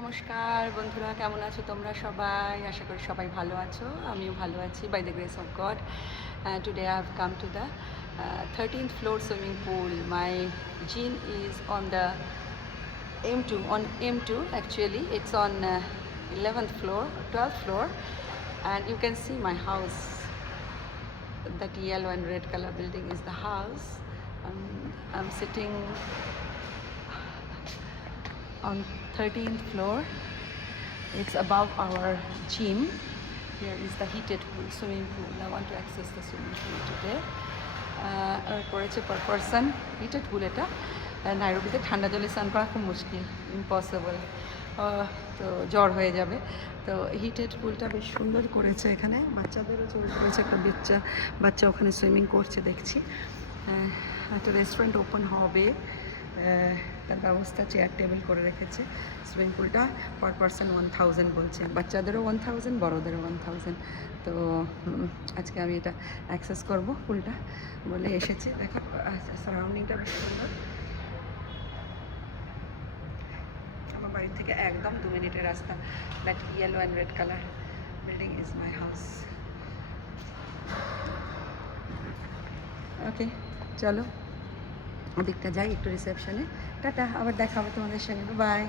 নমস্কার বন্ধুরা, কেমন আছো তোমরা সবাই? আশা করি সবাই ভালো আছো, আমিও ভালো আছি by the grace of God. Today I have come to the 13th floor swimming pool. My gym is on the M2 actually. It's on 11th floor, 12th floor, and you can see my house. That yellow and red color building is the house. I'm sitting on 13th floor. It's above our gym. Here is the heated pool, swimming pool. I want to access the swimming pool today. করেছে per person heated pool. এটা নাইরোবিতে ঠান্ডা জলে স্নান করা খুব মুশকিল, impossible, তো জ্বর হয়ে যাবে। তো হিটেড পুলটা বেশ সুন্দর করেছে, এখানে বাচ্চাদেরও চলে করেছে, একটা বাচ্চা ওখানে সুইমিং করছে দেখছি। একটা রেস্টুরেন্ট ওপেন হবে, তার ব্যবস্থা, চেয়ার টেবিল করে রেখেছে। সুইমিং পুলটা পার পারসন 1000 বলছে, বাচ্চাদেরও 1000, বড়োদেরও 1000। তো আজকে আমি এটা অ্যাক্সেস করব পুলটা বলে এসেছি। দেখো সারাউন্ডিংটা বেশ সুন্দর। আমার বাড়ি থেকে একদম 2 মিনিটের রাস্তা। That yellow and red colour building is my house. Okay, চলো ওদিকটা যাই একটু রিসেপশনে। টাটা, আবার দেখা হবে তোমাদের সঙ্গে, বাই।